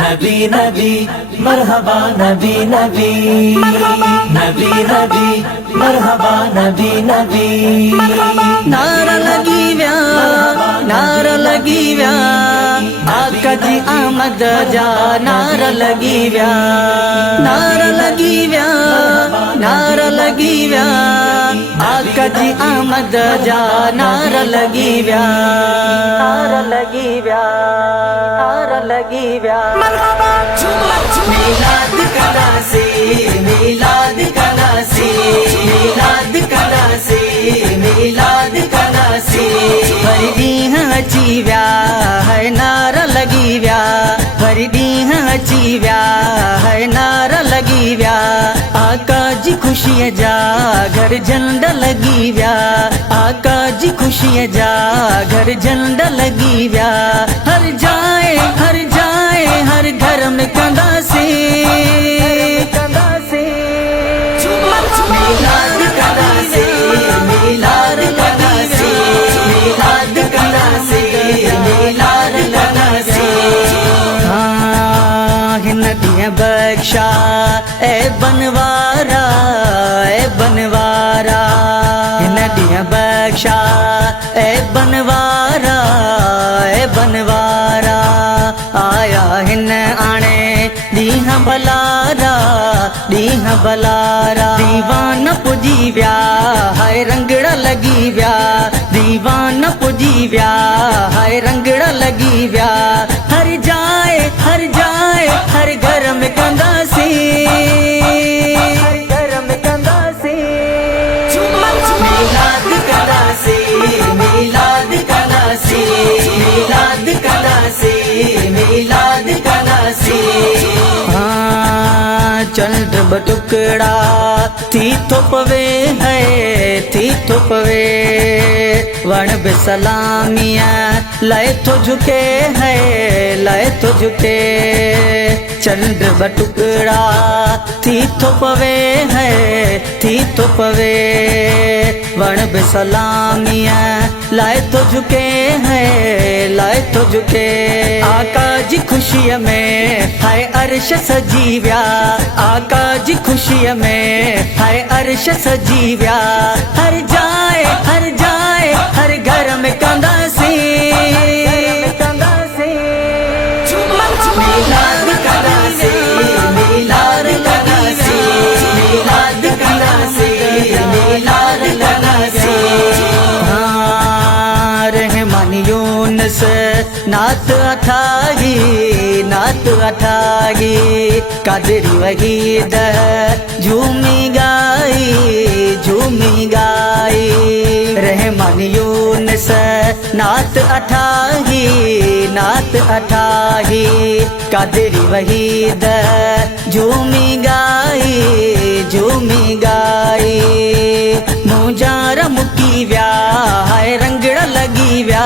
नबी नबी मरहबा नबी नबी नबी नबी मरहबा नबी नबी नारा लगी व्या नारा लगी व्या आका जी आमद जा नारा लगी व्या नारा लगी व्या नारा लगी व्या आका जी आमद जा नारा लगी व्या नारा लगी व्या नारा लगी व्या मिलाद कलासी मिलाद कलासी मिलाद कलासी मिलाद कलासी फरीदी हची व्या है नारा लगी व्या फरीदी हची व्या है नारा लगी व्या आका जी खुशी जा घर झंडा लगी व्या आका जी खुशी जा घर झंडा लगी व्या हर जाए हर घर में कंदा से मिलाद कदा से मिलाद कदा से मिलाद कदा से मिलाद कदा से नदिया बख्शा ए बनवारा ए बनवारा नदिया बख्शा ए बनवारा ए बनवारा आया हिन आने दीहा बलारा दीहा बलारा दीवाना पुजी व्या हाय रंगड़ा लगी व्या दीवाना पुजी व्या हाय रंगड़ा लगी व्या हर जाए हर घर में कंदा सी घर में कंदा सी मिलाद कदा से मिलाद कदा से मिलाद कदा से मिलाद कदा से चंद बटुकड़ा थी थोपवे है थी थोपवे वण बे सलामिया लय तो झुके है लय तो झुके चंद बटुकड़ा थी थोपवे है थी थोपवे वण बे सलामिया लय तो झुके है लय तो झुके आका जी खुशी में हाय अर्श सजी व्या आका जी खुशी में हाय अर्श सजी व्या हर जाए हर घर में कंदा से मिलाद कदा से मिलाद कदा से मिलाद कदा से मिलाद कदा से रहमान यूनुस नात अठागी नात अठागी कादरी वहीद झूमी गाई रहमान यूनुस नात अठागी नात अठागी कादरी वहीद झूमी गाई मुजारा मुकी व्या हाय रंगड़ा लगी व्या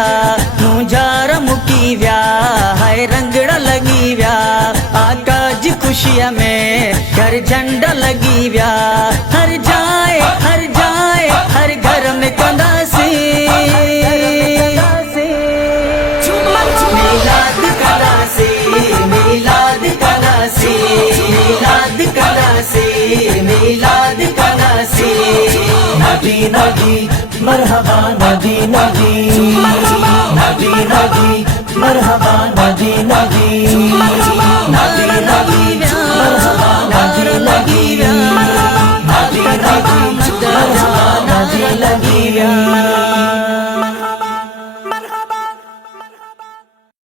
मुजारा मुकी व्या हाय रंगड़ा लगी व्या आका जी खुशिया में घर झंडा लगी व्या हर जाए हर घर में कंदा से मिलाद कदा से मिलाद कदा से मिलाद कदा से मिलाद कदा से नबी नबी मरहबा नबी नबी नबी नबी मरहबा नबी नबी